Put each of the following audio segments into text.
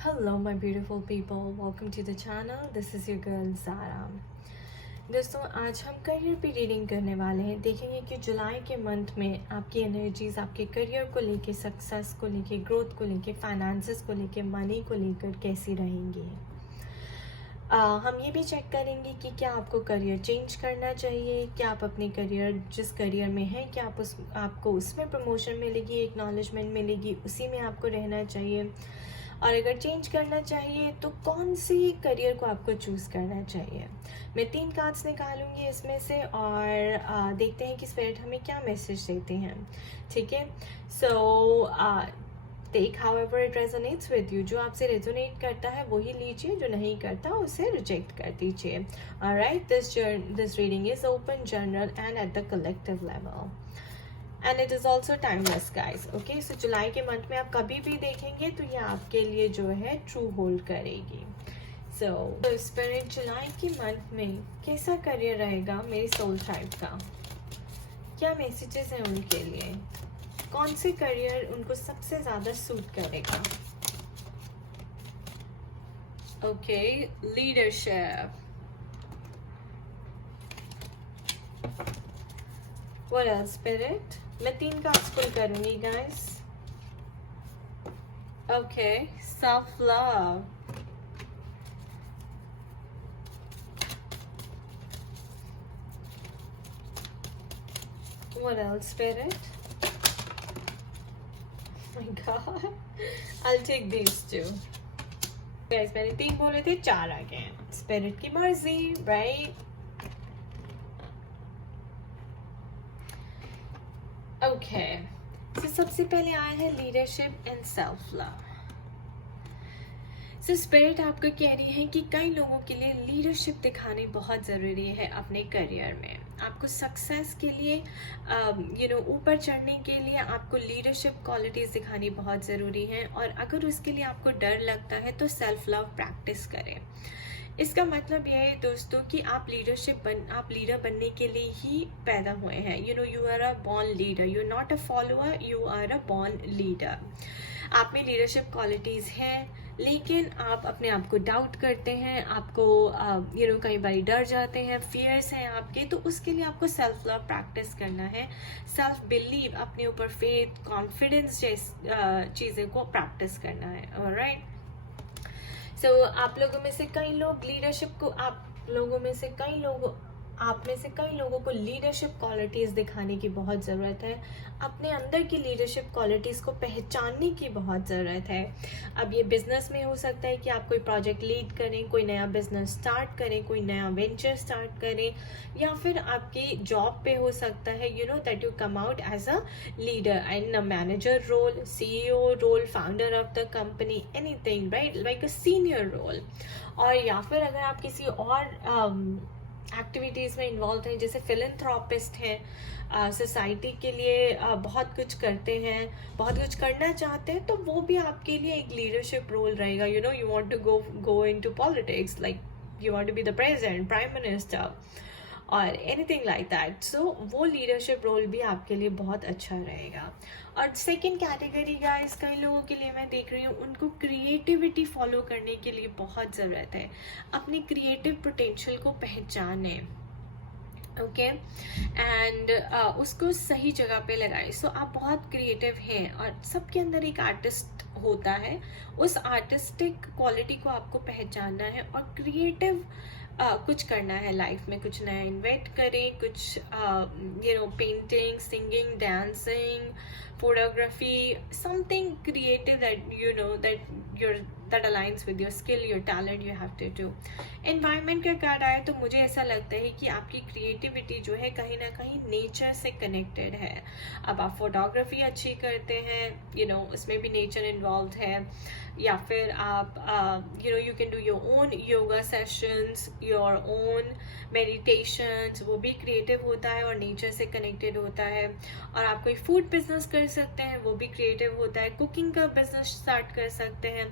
Hello my beautiful people, welcome to the channel. This is your girl Zara. दोस्तों आज हम career पे reading करने वाले हैं। देखेंगे कि जुलाई के मंथ में आपकी एनर्जीज आपके करियर को लेके, सक्सेस को लेके, ग्रोथ को लेके, फाइनेंसेस को लेके, मनी को लेकर कैसी रहेंगी। हम ये भी चेक करेंगे कि क्या आपको करियर चेंज करना चाहिए, क्या आप अपने करियर जिस करियर में हैं क्या आपको उसमें प्रमोशन मिलेगी, एक्नॉलेजमेंट मिलेगी, उसी में आपको रहना चाहिए, और अगर चेंज करना चाहिए तो कौन सी करियर को आपको चूज़ करना चाहिए। मैं 3 कार्ड्स निकालूंगी इसमें से और देखते हैं कि स्पिरिट हमें क्या मैसेज देते हैं। ठीक है, so take however it resonates with you. जो आपसे रेजोनेट करता है वही लीजिए, जो नहीं करता उसे रिजेक्ट कर दीजिए। Alright, this reading is open, general and at the collective level and it is also timeless guys. Okay, so जुलाई के मंथ में आप कभी भी देखेंगे तो ये आपके लिए जो है ट्रू होल्ड करेगी। सो स्पिरिट जुलाई के मंथ में कैसा करियर रहेगा मेरी सोल ट्राइब का, क्या मैसेजेस हैं उनके लिए, कौन से करियर उनको सबसे ज़्यादा सूट करेगा। Okay, leadership. What else, Spirit? मैं 3 कार्ड्स पुल करूंगी guys. Okay, self love. What else, Spirit? Oh my God, I'll take these 2. Guys, मैंने 3 बोले थे, 4 आ गए। स्पिरिट की मर्जी, राइट? ओके, तो सबसे पहले आया है leadership and self love. So spirit आपको कह रही है कि कई लोगों के लिए लीडरशिप दिखानी बहुत ज़रूरी है अपने करियर में। आपको सक्सेस के लिए ऊपर चढ़ने के लिए आपको लीडरशिप क्वालिटीज़ दिखानी बहुत ज़रूरी है, और अगर उसके लिए आपको डर लगता है तो सेल्फ लव प्रैक्टिस करें। इसका मतलब यह है दोस्तों कि आप लीडर बनने के लिए ही पैदा हुए हैं। You are a born leader, you are not a follower, you are a born leader. आप में लीडरशिप क्वालिटीज़ हैं, लेकिन आप अपने आप को डाउट करते हैं, आपको कई बार डर जाते हैं, फियर्स हैं आपके, तो उसके लिए आपको सेल्फ लव प्रैक्टिस करना है। सेल्फ बिलीव, अपने ऊपर फेथ, कॉन्फिडेंस जैसी चीज़ें को प्रैक्टिस करना है। ऑलराइट, सो आप लोगों में से कई लोग आप में से कई लोगों को लीडरशिप क्वालिटीज़ दिखाने की बहुत ज़रूरत है। अपने अंदर की लीडरशिप क्वालिटीज़ को पहचानने की बहुत ज़रूरत है। अब ये बिजनेस में हो सकता है कि आप कोई प्रोजेक्ट लीड करें, कोई नया बिजनेस स्टार्ट करें, कोई नया वेंचर स्टार्ट करें, या फिर आपकी जॉब पे हो सकता है that you come out as a leader in a manager role, CEO role, founder of the company, anything, right, like a senior role. और या फिर अगर आप किसी और एक्टिविटीज़ में इन्वॉल्व हैं, जैसे फिलैंथ्रोपिस्ट हैं, सोसाइटी के लिए बहुत कुछ करते हैं, बहुत कुछ करना चाहते हैं, तो वो भी आपके लिए एक लीडरशिप रोल रहेगा। You want to go into politics, like you want to be the president, prime minister और एनीथिंग लाइक दैट। सो वो लीडरशिप रोल भी आपके लिए बहुत अच्छा रहेगा। और सेकंड कैटेगरी गाइस, कई लोगों के लिए मैं देख रही हूँ उनको क्रिएटिविटी फॉलो करने के लिए बहुत ज़रूरत है। अपनी क्रिएटिव पोटेंशियल को पहचानें, ओके, एंड उसको सही जगह पे लगाएं। सो आप बहुत क्रिएटिव हैं और सबके अंदर एक आर्टिस्ट होता है। उस आर्टिस्टिक क्वालिटी को आपको पहचानना है और क्रिएटिव कुछ करना है लाइफ में, कुछ नया इन्वेंट करें, कुछ painting, singing, dancing, photography, something creative that aligns with your skill, your talent, you have to do. Environment का कार्ड आया तो मुझे ऐसा लगता है कि आपकी क्रिएटिविटी जो है कहीं ना कहीं नेचर से कनेक्टेड है। अब आप फोटोग्राफी अच्छी करते हैं, उसमें भी नेचर इन्वॉल्व है, या फिर आप you can do your own yoga sessions, your own meditations, वो भी क्रिएटिव होता है और नेचर से कनेक्टेड होता है। और आप कोई फूड बिजनेस कर सकते हैं, वो भी क्रिएटिव होता है। कुकिंग का बिजनेस स्टार्ट कर सकते हैं।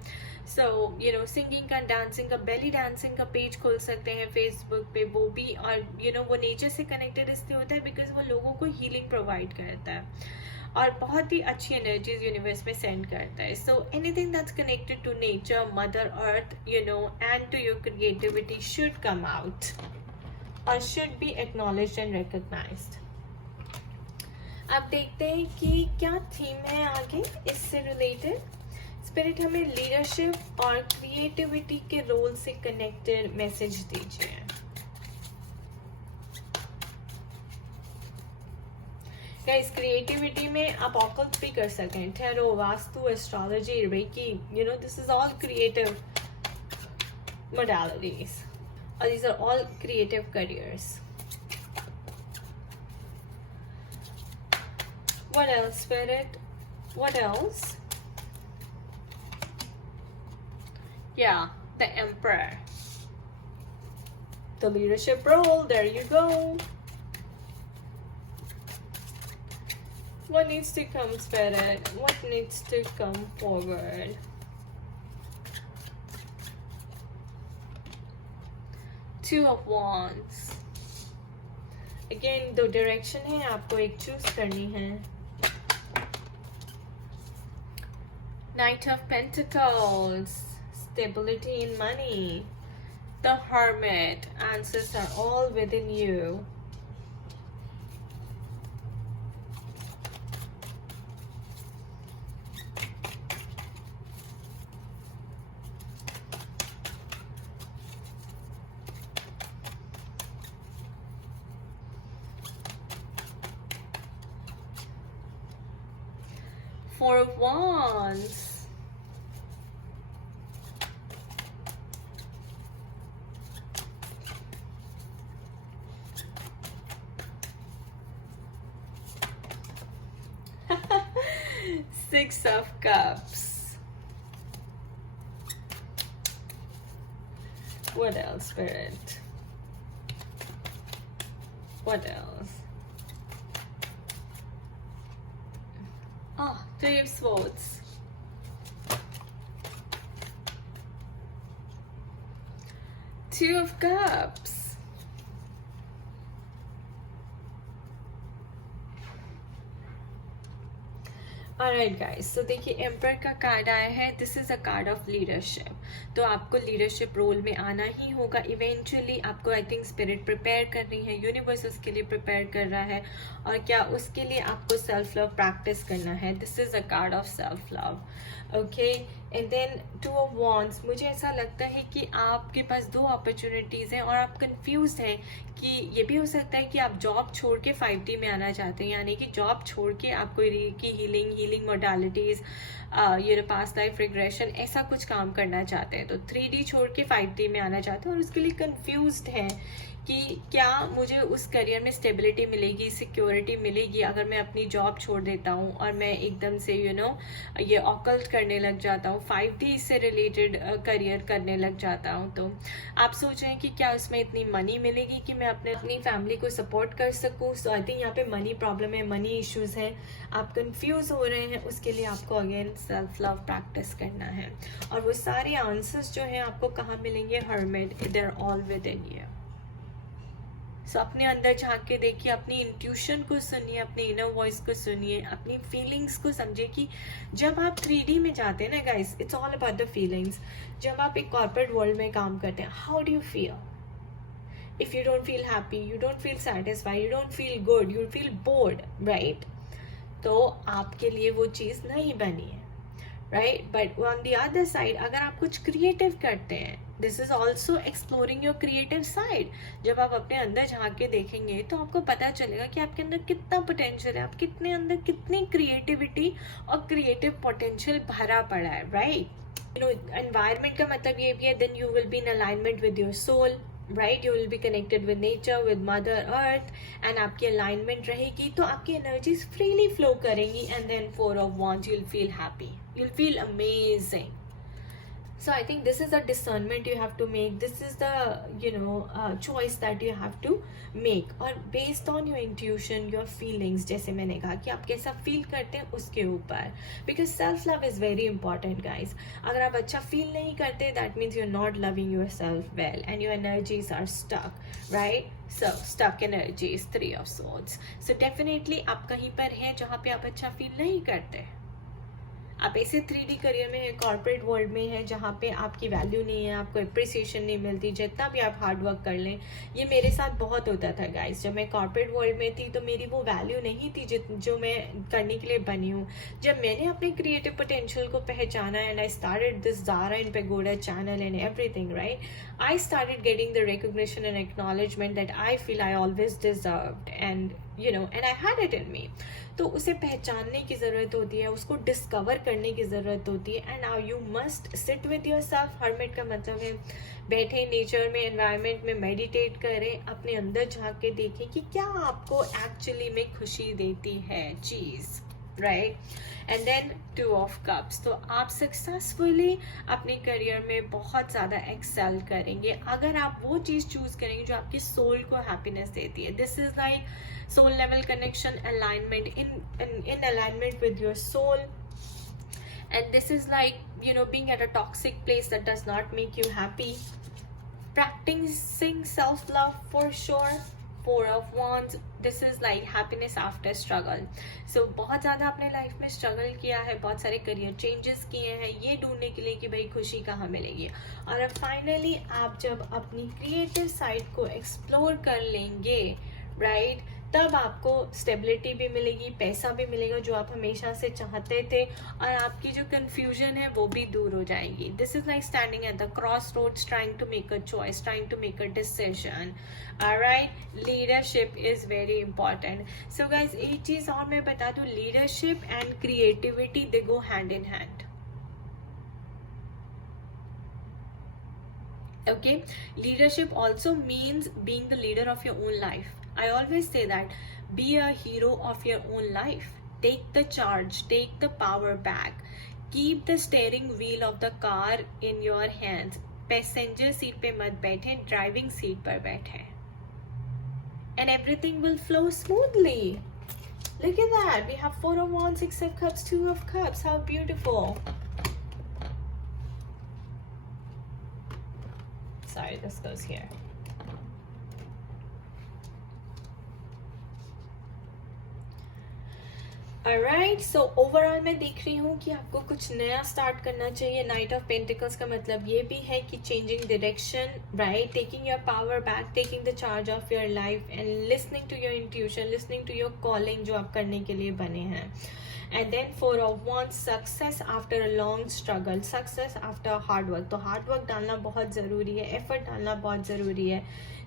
सो सिंगिंग का, डांसिंग का, बेली डांसिंग का पेज खोल सकते हैं फेसबुक पे, वो भी। और वो नेचर से कनेक्टेड इसलिए होता है बिकॉज वो लोगों को हीलिंग प्रोवाइड करता है। और बहुत ही अच्छी एनर्जीज यूनिवर्स में सेंड करता है. So anything that's connected to nature, mother earth, and to your creativity should come out और should be acknowledged and recognised. अब देखते हैं कि क्या थीम है आगे इससे रिलेटेड. स्पिरिट हमें लीडरशिप और क्रिएटिविटी के रोल से कनेक्टेड मैसेज दीजिए. गाइस, क्रिएटिविटी में आप ऑकल्ट भी कर सकें, tarot, vastu, astrology, reiki, this is all creative modalities, or these are all creative careers. What else, Spirit? What else? Yeah, the Emperor. The leadership role, there you go. What needs to come, Spirit? What needs to come forward? Two of Wands. Again, दो direction है, आपको एक choose करनी है. Knight of Pentacles, stability in money. The Hermit, answers are all within you. Four of Wands. Six of Cups. What else, Spirit? What else? Oh, Three of Swords. Two of Cups. Alright guys, so देखिए emperor का card आया है. This is a card of leadership. तो आपको leadership role में आना ही होगा eventually. आपको आई थिंक स्पिरिट प्रिपेयर कर रही है, यूनिवर्स उसके लिए प्रिपेयर कर रहा है. और क्या उसके लिए आपको सेल्फ लव प्रैक्टिस करना है. This is a card of self love. Okay, and then two of wands. मुझे ऐसा लगता है कि आपके पास दो अपॉर्चुनिटीज़ हैं और आप कंफ्यूज हैं कि ये भी हो सकता है कि आप जॉब छोड़ के 5D में आना चाहते हैं, यानी कि जॉब छोड़ के आप कोई की healing modalities, past life regression, ऐसा कुछ काम करना चाहते हैं. तो 3D छोड़ के 5D में आना चाहते हैं और उसके लिए कंफ्यूज्ड हैं कि क्या मुझे उस करियर में स्टेबिलिटी मिलेगी, सिक्योरिटी मिलेगी अगर मैं अपनी जॉब छोड़ देता हूँ और मैं एकदम से ये ऑकल्ट करने लग जाता हूँ, 5D से रिलेटेड करियर करने लग जाता हूँ. तो आप सोच रहे हैं कि क्या उसमें इतनी मनी मिलेगी कि मैं अपनी फैमिली को सपोर्ट कर सकूँ. सो आई थिंक यहाँ पे मनी प्रॉब्लम है, मनी इश्यूज हैं, आप कंफ्यूज हो रहे हैं. उसके लिए आपको अगेन सेल्फ लव प्रैक्टिस करना है. और वो सारे आंसर्स जो हैं आपको कहाँ मिलेंगे. Hermit, they are all within you. So अपने अंदर झांक के देखिए, अपनी इंट्यूशन को सुनिए, अपने इनर वॉइस को सुनिए, अपनी फीलिंग्स को समझिए कि जब आप 3D में जाते हैं ना guys, it's all about the feelings. जब आप एक कॉर्पोरेट वर्ल्ड में काम करते हैं, how do you feel? If you don't feel happy, you don't feel satisfied, you don't feel good, you feel bored, right? तो आपके लिए वो चीज़ नहीं बनी है, right? But on the other side, अगर आप कुछ क्रिएटिव करते हैं, this is also exploring your creative side. जब आप अपने अंदर झांक के देखेंगे तो आपको पता चलेगा कि आपके अंदर कितना पोटेंशियल है, आप कितने अंदर कितनी क्रिएटिविटी और क्रिएटिव पोटेंशियल भरा पड़ा है, राइट? एनवायरमेंट का मतलब ये भी है, then you will be in alignment with your soul, right? You will be connected with nature, with mother earth, and आपकी अलाइनमेंट रहेगी तो आपकी एनर्जीज फ्रीली फ्लो करेंगी. And then 4 of Wands, you'll feel happy, you'll feel amazing. So I think this is a discernment you have to make. This is the choice that you have to make, और based on your intuition, your feelings, जैसे मैंने कहा कि आप कैसा feel करते हैं उसके ऊपर, because self love is very important guys. अगर आप अच्छा फील नहीं करते, that means you're not loving yourself well and your energies are stuck, right? So stuck energies, 3 of swords. So definitely आप कहीं पर हैं जहाँ पे आप अच्छा फील नहीं करते. आप ऐसे 3D करियर में है, कॉर्पोरेट वर्ल्ड में है जहाँ पे आपकी वैल्यू नहीं है, आपको अप्रिसिएशन नहीं मिलती जितना भी आप हार्ड वर्क कर लें. ये मेरे साथ बहुत होता था गाइस. जब मैं कॉर्पोरेट वर्ल्ड में थी तो मेरी वो वैल्यू नहीं थी जो मैं करने के लिए बनी हूँ. जब मैंने अपने क्रिएटिव पोटेंशियल को पहचाना and I started this Zara and Pagoda channel and everything, right, I started getting the recognition and acknowledgement that I feel I always deserved, and and I had it in me. तो उसे पहचानने की ज़रूरत होती है, उसको discover करने की ज़रूरत होती है. And now you must sit with your self. Hermit का मतलब है बैठे नेचर में, एनवायरनमेंट में, मेडिटेट करें, अपने अंदर झांक के देखें कि क्या आपको एक्चुअली में खुशी देती है चीज़, right. And then 2 of cups. तो आप सक्सेसफुली अपने करियर में बहुत ज़्यादा एक्सेल करेंगे अगर आप वो चीज़ चूज़ करेंगे जो आपकी सोल को हैप्पीनेस देती है. This is like soul level connection, alignment, in alignment with your soul. And this is like being at a toxic place that does not make you happy. Practicing self love for sure. 4 of wands. This is like happiness after struggle. So बहुत ज़्यादा अपने life में struggle किया है, बहुत सारे career changes किए हैं ये ढूंढने के लिए कि भाई खुशी कहाँ मिलेगी. और अब फाइनली आप जब अपनी क्रिएटिव साइड को एक्सप्लोर कर लेंगे, राइट, तब आपको स्टेबिलिटी भी मिलेगी, पैसा भी मिलेगा जो आप हमेशा से चाहते थे, और आपकी जो कंफ्यूजन है वो भी दूर हो जाएगी. This is like standing at the crossroads, trying to make a choice, trying to make a decision. Alright, leadership is very important. So guys एक चीज और मैं बता दूं, leadership and creativity they go hand in hand. Okay, leadership also means being the leader of your own life. I always say that be a hero of your own life. Take the charge, take the power back. Keep the steering wheel of the car in your hands. Passenger seat पे मत बैठे, driving seat पर बैठे. And everything will flow smoothly. Look at that. We have 4 of wands, 6 of cups, 2 of cups. How beautiful. Sorry, this goes here. Alright, so overall मैं देख रही हूँ कि आपको कुछ नया स्टार्ट करना चाहिए. नाइट ऑफ पेंटिकल्स का मतलब ये भी है कि changing direction, right, taking your power back, taking the charge of your life and listening to your intuition, listening to your calling जो आप करने के लिए बने हैं. And then 4 of wands, success after a long struggle, success after hard work. तो hard work डालना बहुत ज़रूरी है, effort डालना बहुत ज़रूरी है.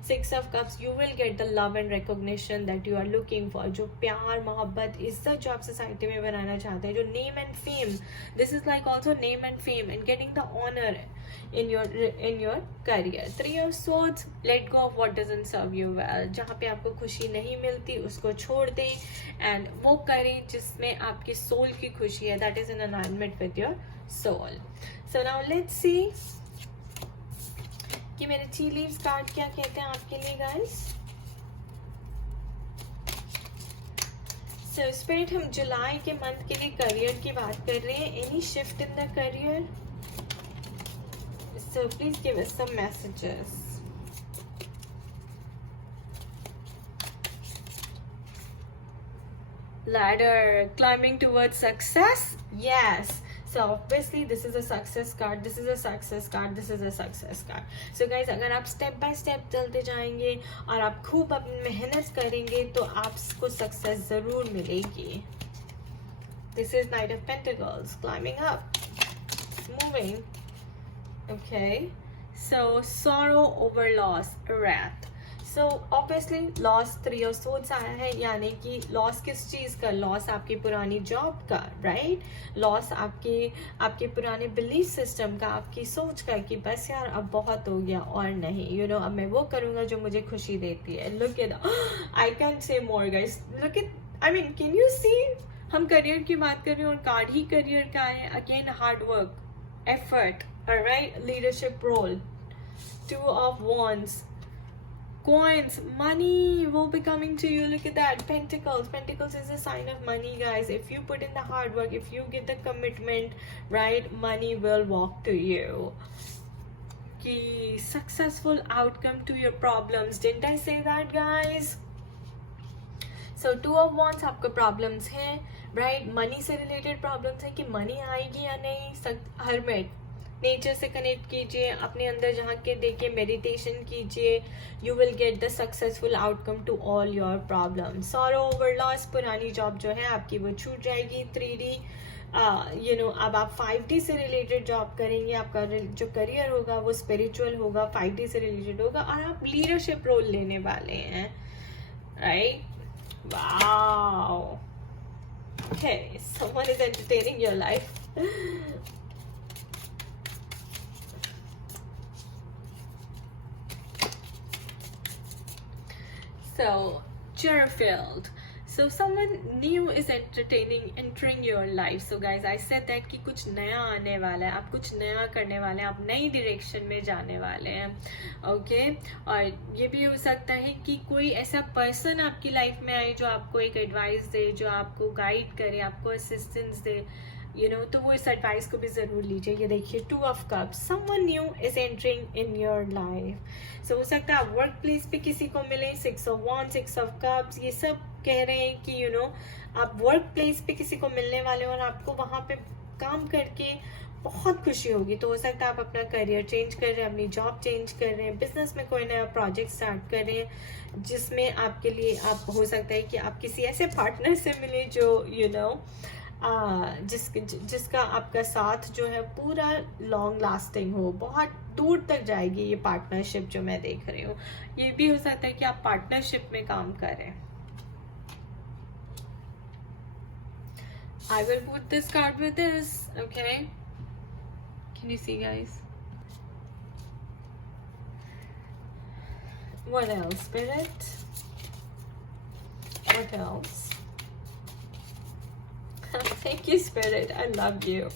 6 of cups, you will get the love and recognition that you are looking for. जो प्यार, मोहब्बत, इज्जत जो आप सोसाइटी में बनाना चाहते हैं, जो name and fame. This is like also name and fame and getting the honor in your career. 3 of swords, let go of what doesn't serve you well. जहाँ पे आपको खुशी नहीं मिलती उसको छोड़ दें and वो करें जिसमें आपकी soul की खुशी है. That is in alignment with your soul. So now let's see कि मेरे टी लीव्स कार्ड क्या कहते हैं आपके लिए गाइस. सो स्पिरिट, हम जुलाई के मंथ के लिए करियर की बात कर रहे हैं. Any shift in the career? So please give us some messages. Ladder, climbing towards success. Yes. So obviously this is a success card, this is a success card, this is a success card. So guys, अगर आप step by step चलते जाएंगे और आप खूब अपनी मेहनत करेंगे तो आपको सक्सेस ज़रूर मिलेगी. This is Knight of Pentacles, climbing up, moving. Okay, so sorrow over loss, wrath. So obviously loss 3 of swords आया है, यानी कि लॉस किस चीज़ का? लॉस आपकी पुरानी जॉब का, राइट, लॉस आपके पुराने बिलीफ सिस्टम का, आपकी सोच का कि बस यार अब बहुत हो गया और नहीं, अब मैं वो करूँगा जो मुझे खुशी देती है. Look at, I can say more guys, look at, I mean can you see, हम करियर की बात कर रहे हैं और कार्ड ही करियर का है. Again hard work, effort, Alright, leadership role. Two of Wands. Coins, money will be coming to you. Look at that. Pentacles. Pentacles is a sign of money, guys. If you put in the hard work, if you get the commitment, right, money will walk to you. Key successful outcome to your problems. Didn't I say that, guys? So Two of Wands, आपको problems हैं, right? Money से related problems है कि money आएगी या नहीं. Hermit, nature से connect कीजिए, अपने अंदर झांक के देखिए, मेडिटेशन कीजिए. You will get the successful outcome to all your problem. Sorrow over loss, पुरानी जॉब जो है आपकी वो छूट जाएगी. 3D अब आप 5D से रिलेटेड जॉब करेंगे. आपका जो करियर होगा वो स्पिरिचुअल होगा, 5D से रिलेटेड होगा, और आप लीडरशिप रोल लेने वाले हैं, right? Wow. Okay, someone is entertaining your life. So, Cherfield. So, someone new is entering your life. So, guys, I said that कि कुछ नया आने वाला है, आप कुछ नया करने वाले हैं, आप नई डायरेक्शन में जाने वाले हैं, ओके? और ये भी हो सकता है कि कोई ऐसा पर्सन आपकी लाइफ में आए जो आपको एक एडवाइस दे, जो आपको गाइड करे, आपको असिस्टेंस दे, तो वो इस एडवाइस को भी ज़रूर लीजिए. ये देखिए, 2 of Cups. Someone new is entering in your life. So हो सकता है आप वर्क प्लेस पे किसी को मिले. 6 of Wands, 6 of Cups, ये सब कह रहे हैं कि आप वर्क प्लेस पे किसी को मिलने वाले हो और आपको वहाँ पे काम करके बहुत खुशी होगी. तो हो सकता है आप अपना करियर चेंज कर रहे हैं, अपनी जॉब चेंज कर रहे हैं, बिजनेस में कोई नया प्रोजेक्ट स्टार्ट कर रहे हैं, जिसमें आपके लिए आप हो सकता है कि आप किसी ऐसे पार्टनर से मिले जो जिसका आपका साथ जो है पूरा लॉन्ग लास्टिंग हो, बहुत दूर तक जाएगी ये पार्टनरशिप जो मैं देख रही हूँ. ये भी हो सकता है कि आप पार्टनरशिप में काम करें. I will put this card with this, okay? Can you see, guys? What else, Spirit? What else? Thank you, Spirit. I love you.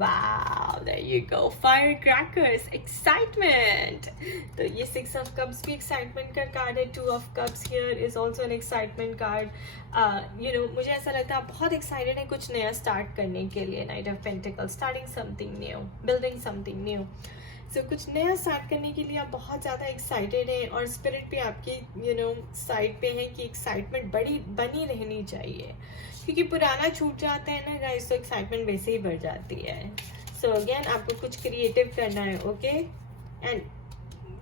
Wow, there you go. Firecrackers, excitement. तो ये 6 of Cups भी excitement का card है. 2 of Cups here is also an excitement card. मुझे ऐसा लगता है आप बहुत excited हैं कुछ नया start करने के लिए. Knight of Pentacles, starting something new, building something new. So कुछ नया स्टार्ट करने के लिए आप बहुत ज़्यादा एक्साइटेड हैं, और स्पिरिट भी आपकी साइड पे है कि एक्साइटमेंट बनी रहनी चाहिए, क्योंकि पुराना छूट जाता है ना गाइस, तो एक्साइटमेंट वैसे ही बढ़ जाती है. सो अगेन आपको कुछ क्रिएटिव करना है, ओके? एंड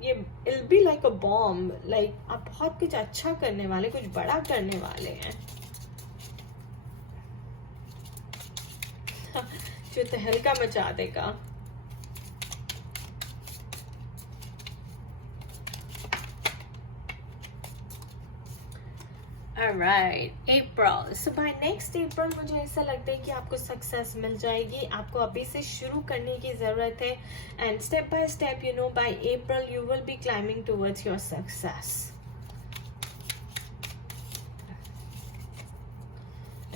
ये it be like a bomb, like आप बहुत कुछ अच्छा करने वाले, कुछ बड़ा करने वाले हैं जो तहलका मचा देगा. Alright, April. So by next April मुझे ऐसा लगता है कि आपको सक्सेस मिल जाएगी. आपको अभी से शुरू करने की ज़रूरत है, and step by step, by April you will be climbing towards your success.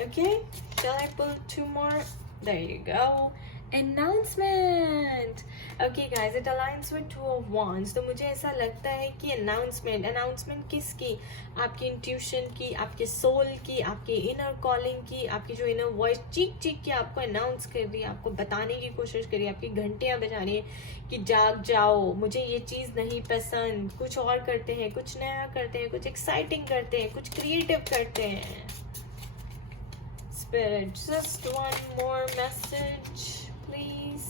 Okay, shall I pull 2 more? There you go. Announcement. Okay guys, it aligns with 2 of Wands. तो मुझे ऐसा लगता है कि announcement किसकी? आपकी इंट्यूशन की, आपके सोल की, आपकी इनर कॉलिंग की, आपकी जो इनर वॉइस चीख के आपको अनाउंस कर रही है, आपको बताने की कोशिश कर रही है, आपकी घंटियां बजा रही है कि जाग जाओ, मुझे ये चीज़ नहीं पसंद, कुछ और करते हैं, कुछ नया करते हैं, कुछ एक्साइटिंग करते हैं, कुछ क्रिएटिव करते हैं. Spirit, just one more message, please.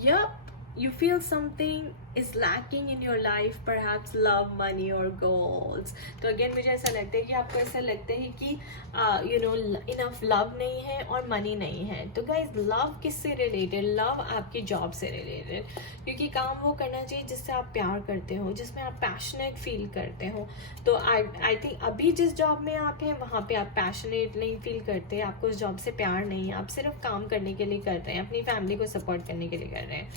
Yup, you feel something is lacking in your life, perhaps love, money or goals. तो अगेन मुझे ऐसा लगता है कि आपको ऐसा लगता है कि इनफ लव नहीं है और मनी नहीं है. तो गाइज, लव किससे रिलेटेड? लव आपकी जॉब से रिलेटेड, क्योंकि काम वो करना चाहिए जिससे आप प्यार करते हो, जिसमें आप पैशनेट फील करते हो. तो आई थिंक अभी जिस जॉब में आप हैं वहाँ पे आप पैशनेट नहीं फील करते, आपको उस जॉब से प्यार नहीं है, आप सिर्फ काम करने के लिए कर रहे हैं, अपनी फैमिली को सपोर्ट करने के लिए कर रहे हैं.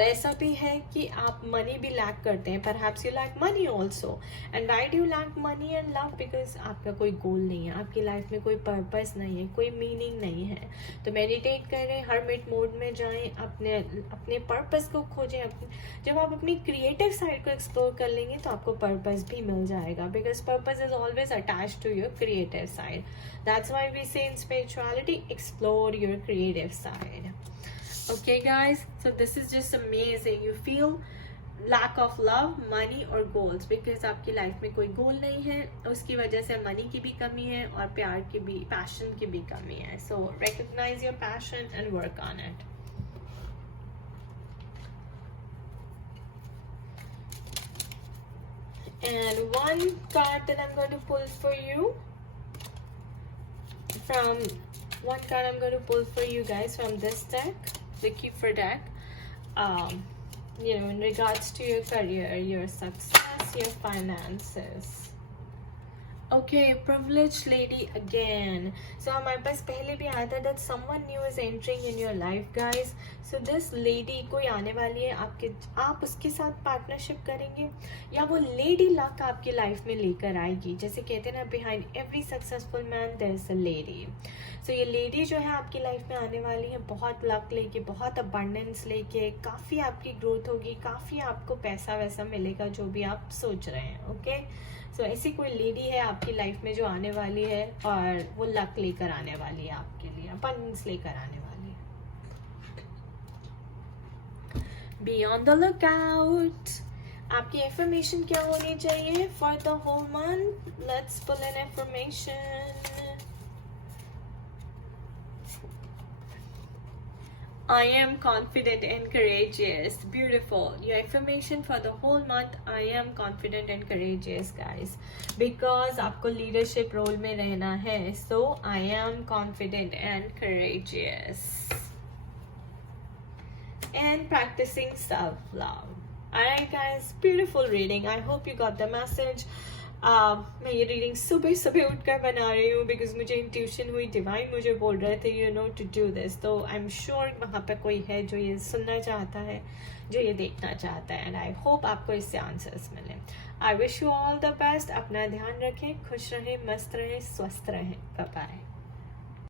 और ऐसा भी है कि आप मनी भी लैक करते हैं, perhaps you lack money also. And why do you lack money and love? Because आपका कोई गोल नहीं है, आपकी लाइफ में कोई पर्पस नहीं है, कोई मीनिंग नहीं है। तो मेडिटेट करें, हरमिट मोड में जाएं, अपने अपने पर्पस को खोजें। जब आप अपनी क्रिएटिव साइड को एक्सप्लोर कर लेंगे तो आपको पर्पस भी मिल जाएगा, because purpose is always attach to your creative side. That's why we say in spirituality, explore your creative side. Okay guys, so this is just amazing. You feel lack of love, money or goals, because आपकी life में कोई गोल नहीं है, उसकी वजह से money की भी कमी है और प्यार की भी, पैशन की भी कमी है. So recognize your passion and work on it. And one card that I'm going to pull for you I'm going to pull for you guys from this deck, the Kiefer deck. In regards to your career, your success, your finances. Okay, privileged lady again. So हमारे पास पहले भी आया था that someone new is entering in your life, guys. So this lady कोई आने वाली है आप उसके साथ पार्टनरशिप करेंगे, या वो लेडी लक आपकी लाइफ में लेकर आएगी. जैसे कहते हैं ना, behind every successful man there is a lady. So ये लेडी जो है आपकी लाइफ में आने वाली है, बहुत लक लेके, बहुत अबंडेंस लेके, काफ़ी आपकी ग्रोथ होगी, काफ़ी आपको पैसा वैसा मिलेगा जो भी आप सोच रहे हैं. ओके, सो ऐसी कोई लेडी है आपकी लाइफ में जो आने वाली है और वो लक लेकर आने वाली है आपके लिए, अबंडेंस लेकर आने वाली है. Be on the lookout. आपकी एफर्मेशन क्या होनी चाहिए for the whole month? Let's pull an affirmation. I am confident and courageous. Beautiful. Your affirmation for the whole month, I am confident and courageous, guys. Because आपको leadership role में रहना है. So, I am confident and courageous. And practicing self-love. Alright guys, beautiful reading. I hope you got the message. मैं ये reading सुबह सुबह उठकर बना रही हूँ, बिकॉज मुझे इंट्यूशन हुई, डिवाइन मुझे बोल रहे थे टू डू दिस. तो आई एम श्योर वहाँ पर कोई है जो ये सुनना चाहता है, जो ये देखना चाहता है. एंड आई होप आपको इससे आंसर्स मिले. I wish you all the best. अपना ध्यान रखें, खुश रहें, मस्त रहें, स्वस्थ रहें. Bye bye.